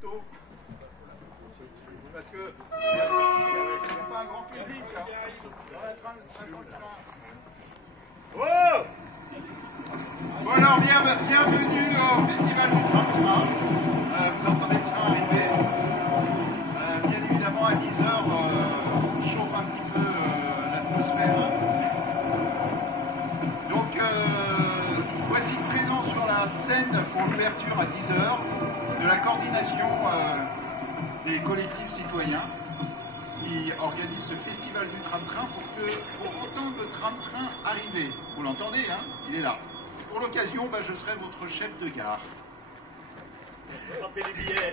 tôt. Parce que il n'y a pas un grand public là. Dans le train. Oh! Bon alors, bienvenue au Festival du Tram-Train. Vous entendez le train arriver. Bien évidemment, à 10h, on chauffe un petit peu l'atmosphère. Donc, voici présent sur la scène pour l'ouverture à 10h de la coordination des collectifs citoyens qui organisent ce Festival du Tram-Train pour entendre le tram-train arriver. Vous l'entendez, hein? Il est là. Pour l'occasion, je serai votre chef de gare. Les billets.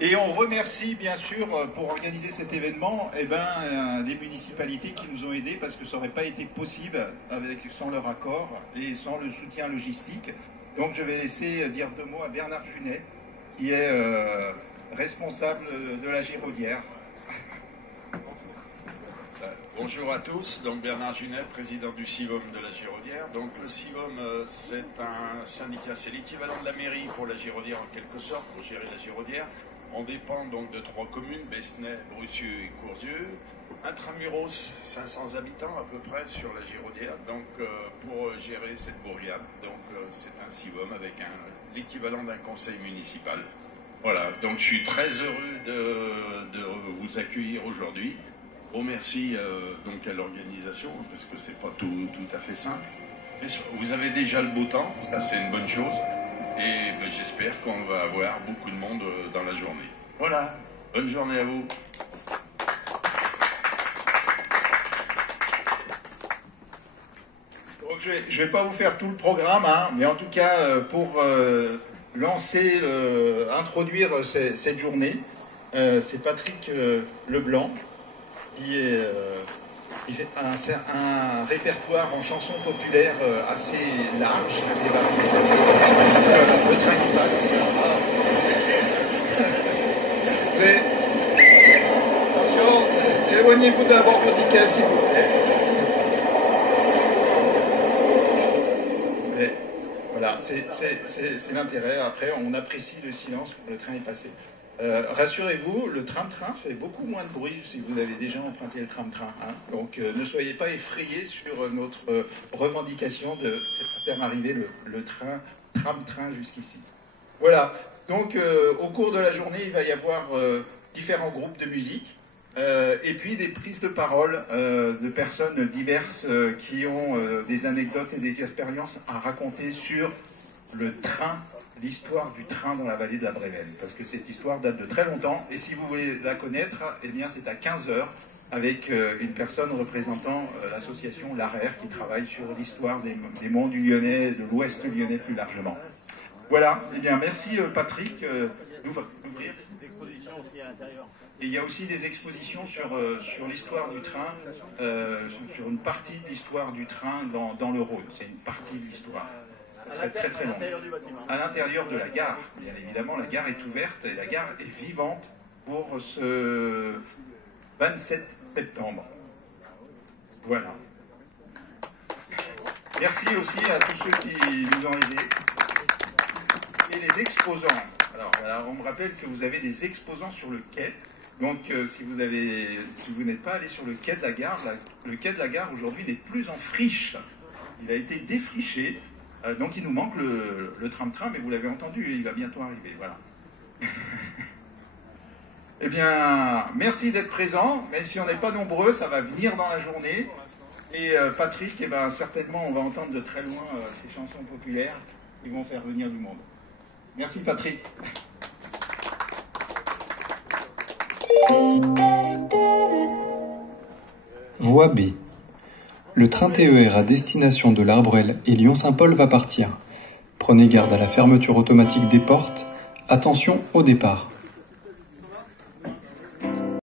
Et on remercie bien sûr pour organiser cet événement les municipalités qui nous ont aidés parce que ça n'aurait pas été possible sans leur accord et sans le soutien logistique. Donc je vais laisser dire deux mots à Bernard Junet qui est responsable de la Giraudière. Bonjour à tous, donc Bernard Junet, président du CIVOM de la Giraudière. Donc le CIVOM, c'est un syndicat, c'est l'équivalent de la mairie pour la Giraudière en quelque sorte, pour gérer la Giraudière. On dépend donc de 3 communes, Besnay, Brucieux et Courzieux. Intramuros, 500 habitants à peu près sur la Giraudière, donc pour gérer cette bourgade. Donc c'est un CIVOM avec l'équivalent d'un conseil municipal. Voilà, donc je suis très heureux de vous accueillir aujourd'hui. Merci donc à l'organisation, parce que c'est pas tout à fait simple. Vous avez déjà le beau temps, ça c'est une bonne chose, et j'espère qu'on va avoir beaucoup de monde dans la journée. Voilà, bonne journée à vous. Donc je vais pas vous faire tout le programme, hein, mais en tout cas pour introduire cette journée, c'est Patrick Leblanc. Qui fait un répertoire en chansons populaires assez large. Le train qui passe. Attention, éloignez-vous d'un bord d'Odica, s'il vous plaît. Voilà, c'est l'intérêt. Après, on apprécie le silence quand le train est passé. Rassurez-vous, le tram-train fait beaucoup moins de bruit si vous avez déjà emprunté le tram-train. Hein. Donc ne soyez pas effrayés sur notre revendication de faire arriver le tram-train jusqu'ici. Voilà, donc au cours de la journée, il va y avoir différents groupes de musique et puis des prises de parole de personnes diverses qui ont des anecdotes et des expériences à raconter sur le train, l'histoire du train dans la vallée de la Brévenne, parce que cette histoire date de très longtemps, et si vous voulez la connaître, eh bien c'est à 15h, avec une personne représentant l'association L'Arère, qui travaille sur l'histoire des monts du Lyonnais, de l'ouest lyonnais plus largement. Voilà, eh bien merci Patrick d'ouvrir. Et il y a aussi des expositions sur l'histoire du train, sur une partie de l'histoire du train dans le Rhône, c'est une partie de l'histoire. Ça serait très très long. À l'intérieur de la gare, bien évidemment, la gare est ouverte et la gare est vivante pour ce 27 septembre. Voilà. Merci aussi à tous ceux qui nous ont aidés. Et les exposants. Alors, on me rappelle que vous avez des exposants sur le quai. Donc, si vous n'êtes pas allé sur le quai de la gare, le quai de la gare aujourd'hui n'est plus en friche. Il a été défriché. Donc il nous manque le tram-train, mais vous l'avez entendu, il va bientôt arriver, voilà. Eh bien, merci d'être présent, même si on n'est pas nombreux, ça va venir dans la journée. Et Patrick, eh ben, certainement, on va entendre de très loin ces chansons populaires qui vont faire venir du monde. Merci Patrick. Voie B. Le train TER à destination de l'Arbrelle et Lyon-Saint-Paul va partir. Prenez garde à la fermeture automatique des portes. Attention au départ.